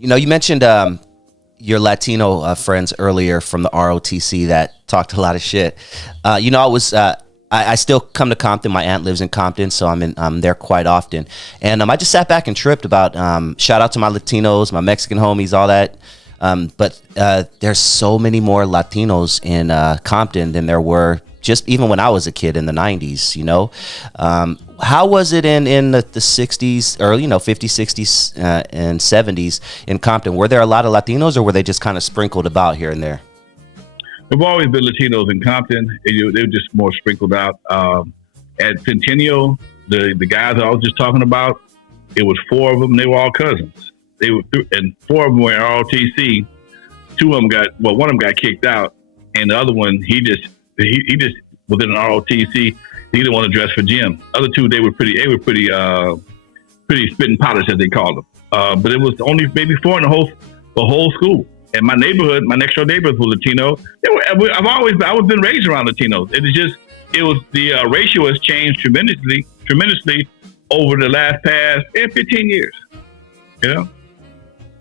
You mentioned your Latino friends earlier from the ROTC that talked a lot of shit. I still come to Compton. My aunt lives in Compton, so I'm there quite often. And I just sat back and tripped about shout out to my Latinos, my Mexican homies, all that. But there's so many more Latinos in Compton than there were just even when I was a kid in the 90s, How was it in the 60s or, 50s, 60s and 70s in Compton? Were there a lot of Latinos or were they just kind of sprinkled about here and there? There've always been Latinos in Compton. They were just more sprinkled out. At Centennial, the guys I was just talking about, it was 4 of them. They were all cousins. And 4 of them were in ROTC. 2 of them one of them got kicked out, and the other one he just was in an ROTC. He didn't want to dress for gym. Other 2, they were pretty spitting polished, as they called them. But it was only maybe 4 in the whole school. And my next door neighbors were Latino. I've always been raised around Latinos. The ratio has changed tremendously over the last past 15 years.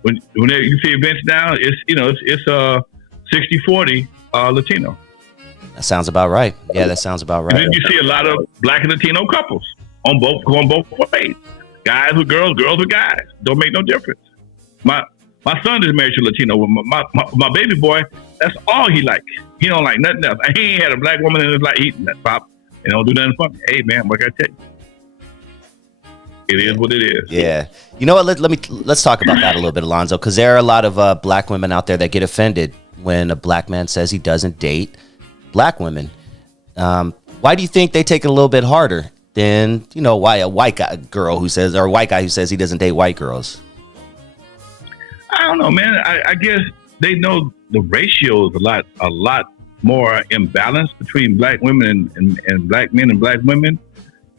When you see events now, it's 60-40 Latino. That sounds about right. Yeah, that sounds about right. And then you see a lot of Black and Latino couples going both ways. Guys with girls, girls with guys. Don't make no difference. My son is married to Latino. My baby boy, that's all he likes. He don't like nothing else. He ain't had a Black woman in his life eating that pop. And don't do nothing for me. Hey man, what can I tell you? It is what it is. Yeah. You know what? Let's talk about that a little bit, Lonzo, because there are a lot of Black women out there that get offended when a Black man says he doesn't date Black women. Why do you think they take it a little bit harder than why a white guy who says he doesn't date white girls? I don't know, man. I guess they know the ratio is a lot more imbalanced between Black women and Black men and Black women.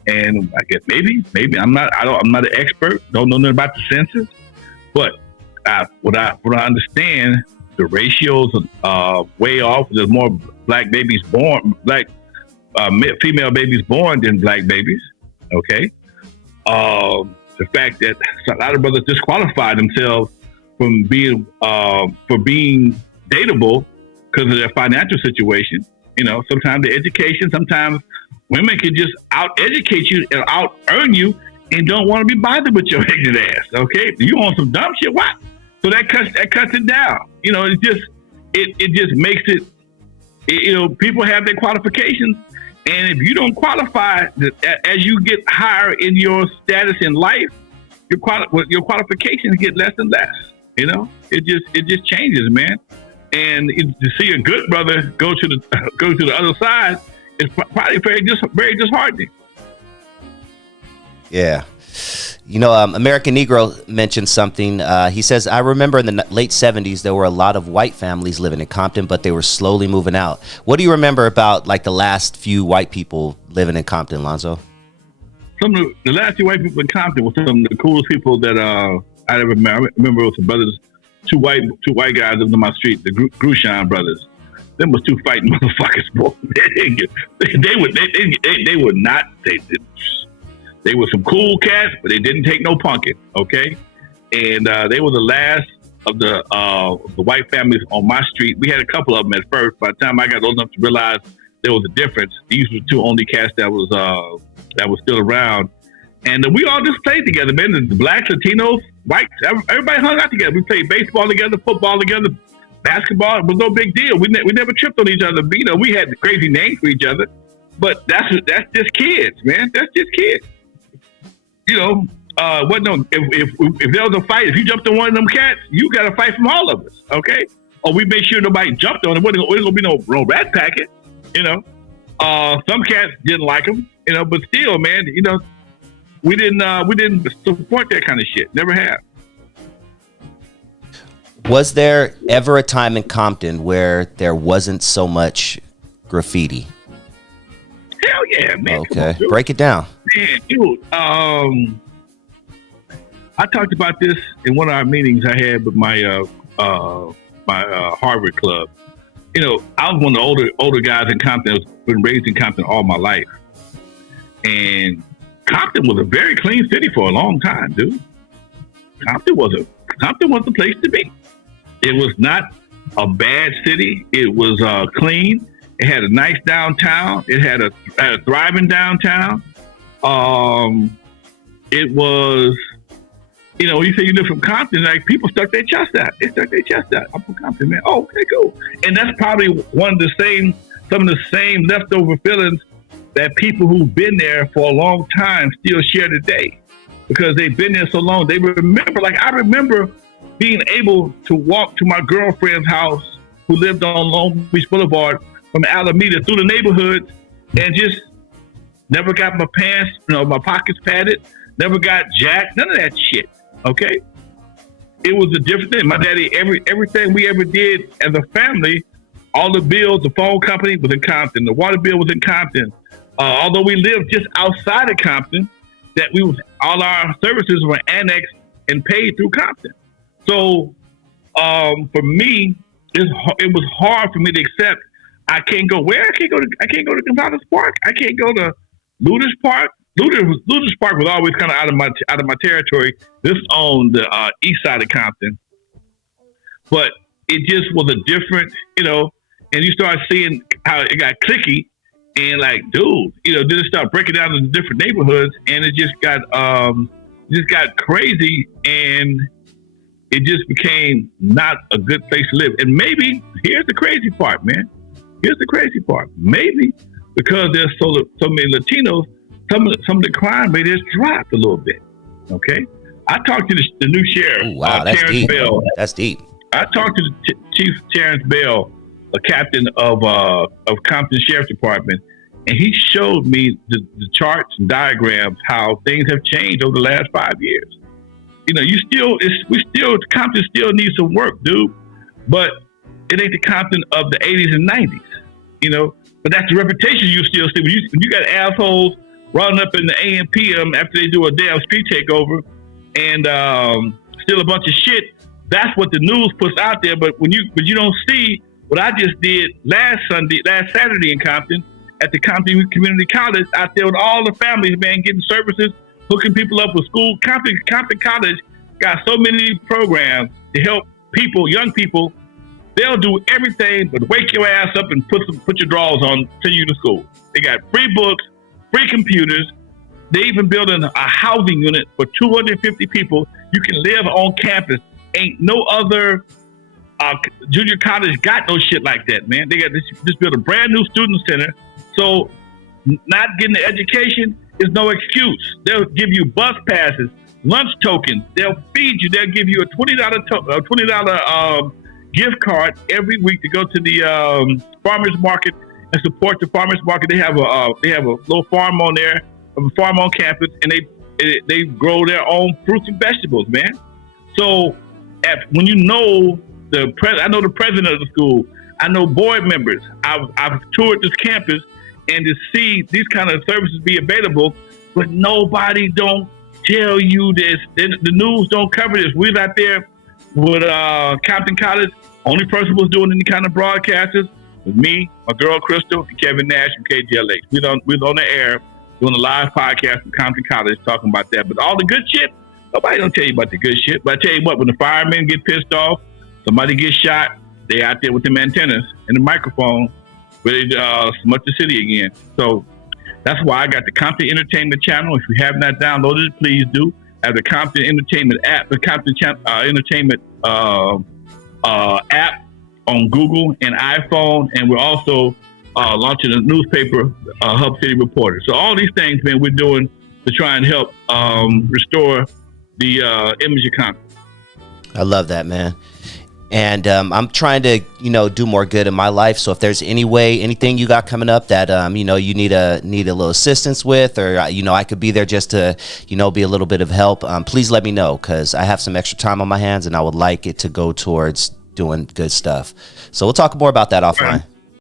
And I guess maybe I'm not an expert. Don't know nothing about the census, but what I understand, the ratios are way off. There's more Black babies born, female babies born than Black babies. Okay, the fact that a lot of brothers disqualify themselves from being dateable because of their financial situation. Sometimes the education, sometimes women can just out-educate you and out-earn you and don't want to be bothered with your ignorant ass, okay? You on some dumb shit, what? So that cuts it down. It just makes it, people have their qualifications, and if you don't qualify, as you get higher in your status in life, your qualifications get less and less. It just changes, man. And to see a good brother go to the other side is probably very disheartening. Yeah. American Negro mentioned something. He says, I remember in the late 70s, there were a lot of white families living in Compton, but they were slowly moving out. What do you remember about the last few white people living in Compton, Lonzo? The last few white people in Compton were some of the coolest people that I ever met. I remember it was some brothers, two white guys lived on my street, the Grushan brothers. Them was 2 fighting motherfuckers, boy. They were some cool cats, but they didn't take no punking, okay? And they were the last of the white families on my street. We had a couple of them at first. By the time I got old enough to realize there was a difference, these were the 2 only cats that was still around. And we all just played together, man. The Blacks, Latinos, whites, everybody hung out together. We played baseball together, football together, basketball. It was no big deal. We never tripped on each other. We had crazy names for each other, but that's just kids, man. That's just kids. If there was a fight, if you jumped on one of them cats, you got to fight from all of us, okay? Or we made sure nobody jumped on it. It wasn't going to be no rat packet, Some cats didn't like them, but still, man, we didn't support that kind of shit. Never have. Was there ever a time in Compton where there wasn't so much graffiti? Hell yeah, man. Okay, break it down. Man, dude, I talked about this in one of our meetings I had with my Harvard club. I was one of the older guys in Compton. I've been raised in Compton all my life. And Compton was a very clean city for a long time, dude. Compton was a Compton was the place to be. It was not a bad city. It was clean. It had a nice downtown. It had a thriving downtown. It was, when you say you live from Compton, like people stuck their chest out. They stuck their chest out. I'm from Compton, man. Oh, okay, cool. And that's probably some of the same leftover feelings that people who've been there for a long time still share today, because they've been there so long. They remember, like I remember being able to walk to my girlfriend's house who lived on Long Beach Boulevard from Alameda through the neighborhood and just never got my pants, my pockets padded, never got jacked, none of that shit. Okay? It was a different thing. My daddy, everything we ever did as a family, all the bills, the phone company was in Compton, the water bill was in Compton. Although we lived just outside of Compton, all our services were annexed and paid through Compton. So for me, it was hard for me to accept. I can't go where? I can't go to Gonzales Park. I can't go to Lueders Park. Lueders Park was always kind of out of my territory. This on the east side of Compton, but it just was a different, And you start seeing how it got cliquey, and like, dude, then it started breaking down into different neighborhoods, and it just got crazy, and it just became not a good place to live. And maybe here's the crazy part, man. Here's the crazy part. Maybe because there's so many Latinos, some of the crime rate has dropped a little bit. Okay, I talked to the new sheriff. Ooh, wow, that's Terrence deep. Bell. That's deep. I talked to the Chief Terrence Bell, a captain of Compton Sheriff Department, and he showed me the charts and diagrams how things have changed over the last 5 years. Compton still needs some work, dude, but it ain't the Compton of the 80s and 90s, But that's the reputation you still see when you got assholes running up in the AM PM after they do a damn street takeover and steal a bunch of shit. That's what the news puts out there. But you don't see what I just did last Saturday in Compton at the Compton Community College out there with all the families, man, getting services, hooking people up with school. Compton College got so many programs to help young people. They'll do everything but wake your ass up and put your drawers on, send you to school. They got free books, free computers. They even building a housing unit for 250 people. You can live on campus. Ain't no other junior college got no shit like that, man. They got this built a brand new student center. So not getting the education is no excuse. They'll give you bus passes, lunch tokens. They'll feed you. They'll give you a $20 gift card every week to go to the farmers market and support the farmers market. They have a little farm on there, a farm on campus, and they grow their own fruits and vegetables, man. So when I know the president of the school, I know board members. I've toured this campus, and to see these kind of services be available, but nobody don't tell you this. The news don't cover this. We're out there with Compton College. Only person who was doing any kind of broadcasters was me, my girl Crystal, and Kevin Nash from KGLH. We was on the air doing a live podcast from Compton College talking about that. But all the good shit, nobody don't tell you about the good shit. But I tell you what, when the firemen get pissed off, somebody gets shot, they out there with them antennas and the microphone, ready to smut the city again. So that's why I got the Compton Entertainment channel. If you have not downloaded it, please do. As the Compton Entertainment app, the Compton Entertainment app on Google and iPhone, and we're also launching a newspaper, Hub City Reporter. So all these things, man, we're doing to try and help restore the image of Compton. I love that, man. And I'm trying to, do more good in my life. So if there's anything you got coming up that, you need a little assistance with, or, I could be there just to, be a little bit of help, please let me know, because I have some extra time on my hands and I would like it to go towards doing good stuff. So we'll talk more about that offline.